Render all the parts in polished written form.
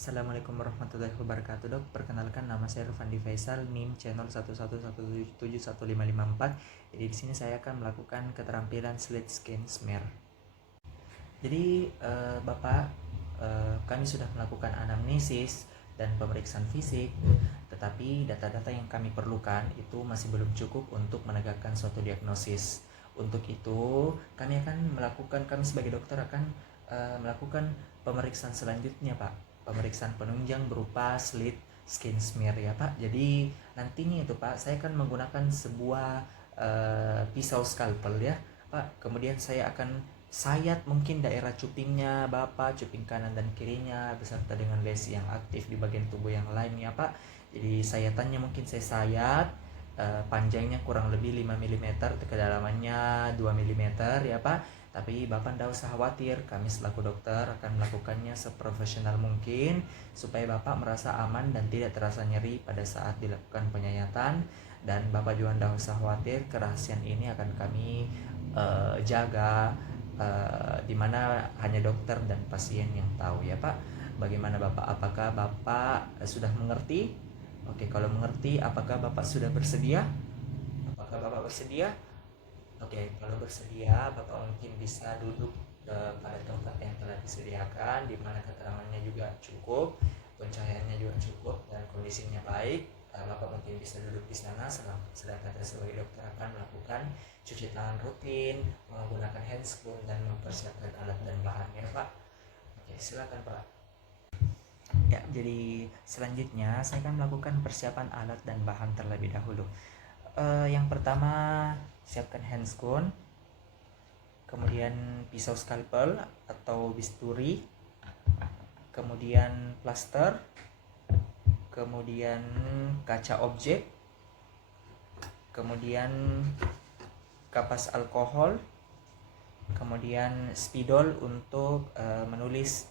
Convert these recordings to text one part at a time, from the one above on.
Assalamualaikum warahmatullahi wabarakatuh, Dok. Perkenalkan, nama saya Rufandi Faisal, NIM channel 111771554. Jadi di sini saya akan melakukan keterampilan slit scan smear. Jadi Bapak, kami sudah melakukan anamnesis dan pemeriksaan fisik, tetapi data-data yang kami perlukan itu masih belum cukup untuk menegakkan suatu diagnosis. Untuk itu, kami sebagai dokter akan melakukan pemeriksaan selanjutnya, Pak. Pemeriksaan penunjang berupa slit skin smear ya, Pak. Jadi nantinya itu, Pak, saya akan menggunakan sebuah pisau scalpel ya, Pak. Kemudian saya akan sayat mungkin daerah cupingnya Bapak, cuping kanan dan kirinya, beserta dengan lesi yang aktif di bagian tubuh yang lain ya, Pak. Jadi sayatannya mungkin saya sayat panjangnya kurang lebih 5 mm, kedalamannya 2 mm ya, Pak. Tapi Bapak tidak usah khawatir, kami selaku dokter akan melakukannya seprofesional mungkin supaya Bapak merasa aman dan tidak terasa nyeri pada saat dilakukan penyayatan. Dan Bapak juga tidak usah khawatir, kerahasiaan ini akan kami jaga, di mana hanya dokter dan pasien yang tahu ya, Pak. Bagaimana Bapak? Apakah Bapak sudah mengerti? Oke, kalau mengerti, apakah Bapak sudah bersedia? Apakah Bapak bersedia? Oke, kalau bersedia, Bapak mungkin bisa duduk pada tempat yang telah disediakan, di mana keterangannya juga cukup, pencahayaannya juga cukup, dan kondisinya baik. Bapak mungkin bisa duduk di sana, sedangkan saya sebagai dokter akan melakukan cuci tangan rutin, menggunakan handscoon, dan mempersiapkan alat dan bahannya, Pak. Oke, silakan, Pak. Ya, jadi selanjutnya saya akan melakukan persiapan alat dan bahan terlebih dahulu. Yang pertama, siapkan handscoon, kemudian pisau scalpel atau bisturi, kemudian plaster, kemudian kaca objek, kemudian kapas alkohol, kemudian spidol untuk menulis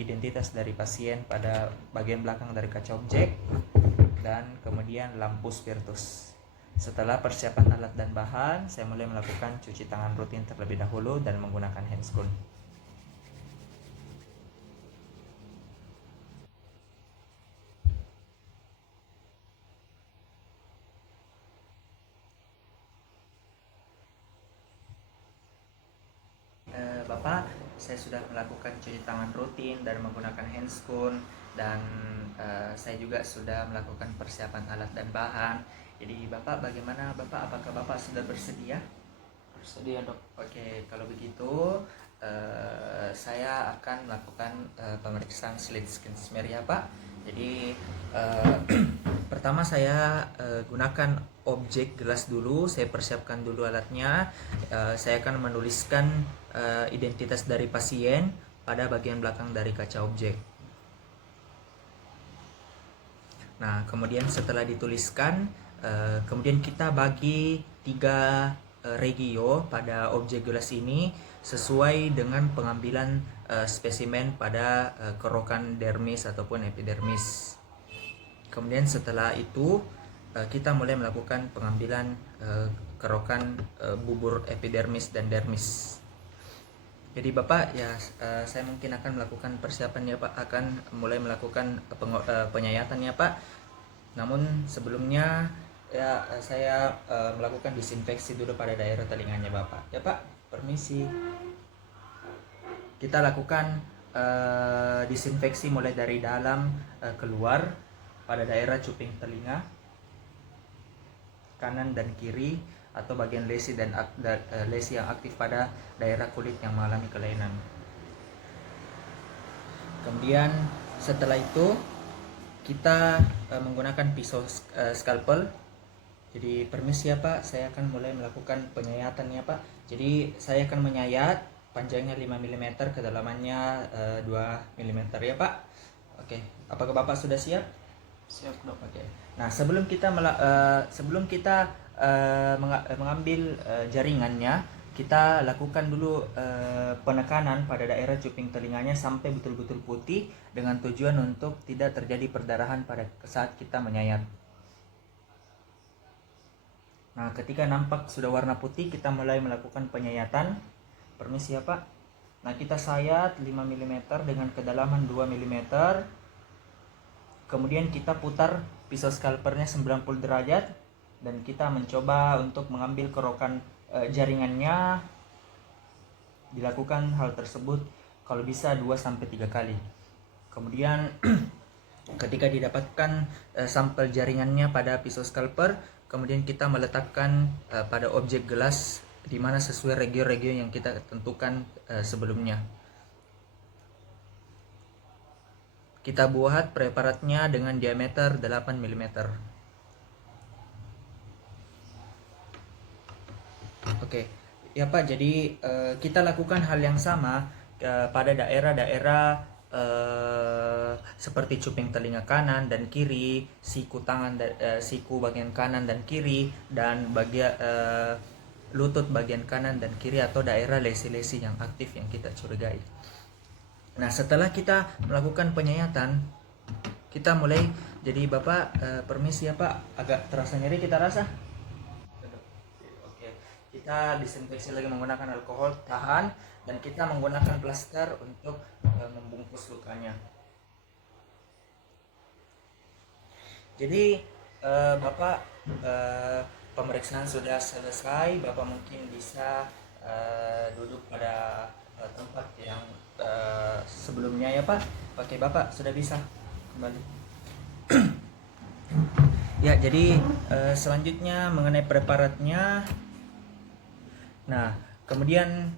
identitas dari pasien pada bagian belakang dari kaca objek, dan kemudian lampu spiritus. Setelah persiapan alat dan bahan, saya mulai melakukan cuci tangan rutin terlebih dahulu dan menggunakan handscoon. Bapak, saya sudah melakukan cuci tangan rutin dan menggunakan handscoon, dan saya juga sudah melakukan persiapan alat dan bahan. Jadi Bapak, bagaimana Bapak? Apakah Bapak sudah bersedia? Bersedia, Dok. Oke, kalau begitu saya akan melakukan pemeriksaan slit skin smear ya, Pak. Jadi pertama saya gunakan objek gelas dulu, saya persiapkan dulu alatnya. Saya akan menuliskan identitas dari pasien pada bagian belakang dari kaca objek. Nah, kemudian setelah dituliskan, kemudian kita bagi 3 regio pada objek gelas ini sesuai dengan pengambilan spesimen pada kerokan dermis ataupun epidermis. Kemudian setelah itu kita mulai melakukan pengambilan kerokan bubur epidermis dan dermis. Jadi Bapak ya, saya mungkin akan melakukan persiapan ya, Pak, akan mulai melakukan penyayatan ya, Pak. Namun sebelumnya ya, saya melakukan disinfeksi dulu pada daerah telinganya Bapak. Ya, Pak, permisi. Kita lakukan disinfeksi mulai dari dalam keluar pada daerah cuping telinga kanan dan kiri, atau bagian lesi dan lesi yang aktif pada daerah kulit yang mengalami kelainan. Kemudian setelah itu kita menggunakan pisau scalpel. Jadi permisi ya, Pak, saya akan mulai melakukan penyayatan ya, Pak. Jadi saya akan menyayat, panjangnya 5 mm, kedalamannya 2 mm ya, Pak. Oke, apakah Bapak sudah siap? Siap, Dok. Oke. Nah, sebelum kita mengambil jaringannya, kita lakukan dulu penekanan pada daerah cuping telinganya sampai betul-betul putih, dengan tujuan untuk tidak terjadi perdarahan pada saat kita menyayat. Nah, ketika nampak sudah warna putih, kita mulai melakukan penyayatan. Permisi ya, Pak. Nah, kita sayat 5 mm dengan kedalaman 2 mm. Kemudian kita putar pisau scalpernya 90 derajat dan kita mencoba untuk mengambil kerokan jaringannya. Dilakukan hal tersebut kalau bisa 2-3 kali. Kemudian ketika didapatkan sampel jaringannya pada pisau scalper, kemudian kita meletakkan pada objek gelas di mana sesuai regio-regio yang kita tentukan sebelumnya. Kita buat preparatnya dengan diameter 8 mm. Oke, ya Pak. Jadi kita lakukan hal yang sama pada daerah-daerah seperti cuping telinga kanan dan kiri, siku tangan, siku bagian kanan dan kiri, dan bagian lutut bagian kanan dan kiri, atau daerah lesi-lesi yang aktif yang kita curigai. Nah, setelah kita melakukan penyayatan, kita mulai. Jadi Bapak, permisi ya Pak, agak terasa nyeri kita rasa. Oke, kita disinfeksi lagi menggunakan alkohol tahan, dan kita menggunakan plaster untuk membungkus lukanya. Jadi Bapak, pemeriksaan sudah selesai. Bapak mungkin bisa duduk pada tempat yang sebelumnya ya Pak. Oke Bapak, sudah bisa kembali. Ya, jadi selanjutnya mengenai preparatnya. Nah, kemudian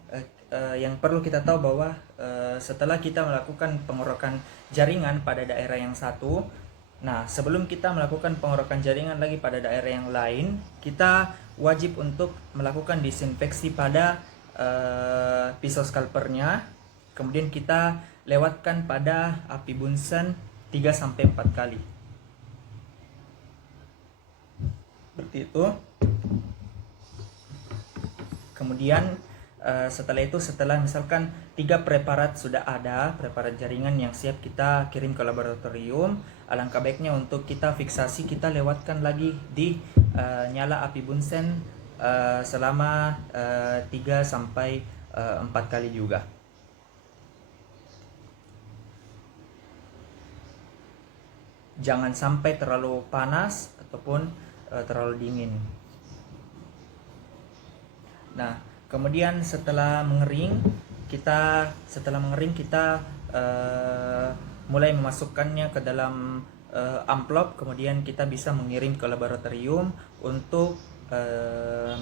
yang perlu kita tahu bahwa setelah kita melakukan pengorokan jaringan pada daerah yang satu, nah sebelum kita melakukan pengorokan jaringan lagi pada daerah yang lain, kita wajib untuk melakukan disinfeksi pada pisau scalpernya. Kemudian kita lewatkan pada api bunsen 3-4 kali. Seperti itu. Kemudian setelah misalkan 3 preparat sudah ada, preparat jaringan yang siap kita kirim ke laboratorium, alangkah baiknya untuk kita fiksasi, kita lewatkan lagi di nyala api bunsen selama 3-4 kali juga. Jangan sampai terlalu panas ataupun terlalu dingin. Nah, kemudian setelah mengering kita mulai memasukkannya ke dalam amplop. Kemudian kita bisa mengirim ke laboratorium untuk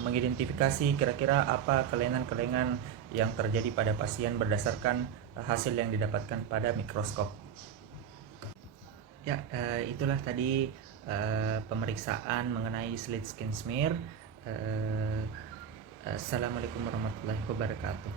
mengidentifikasi kira-kira apa kelainan-kelainan yang terjadi pada pasien berdasarkan hasil yang didapatkan pada mikroskop. Ya, itulah tadi pemeriksaan mengenai slit skin smear. Assalamualaikum warahmatullahi wabarakatuh.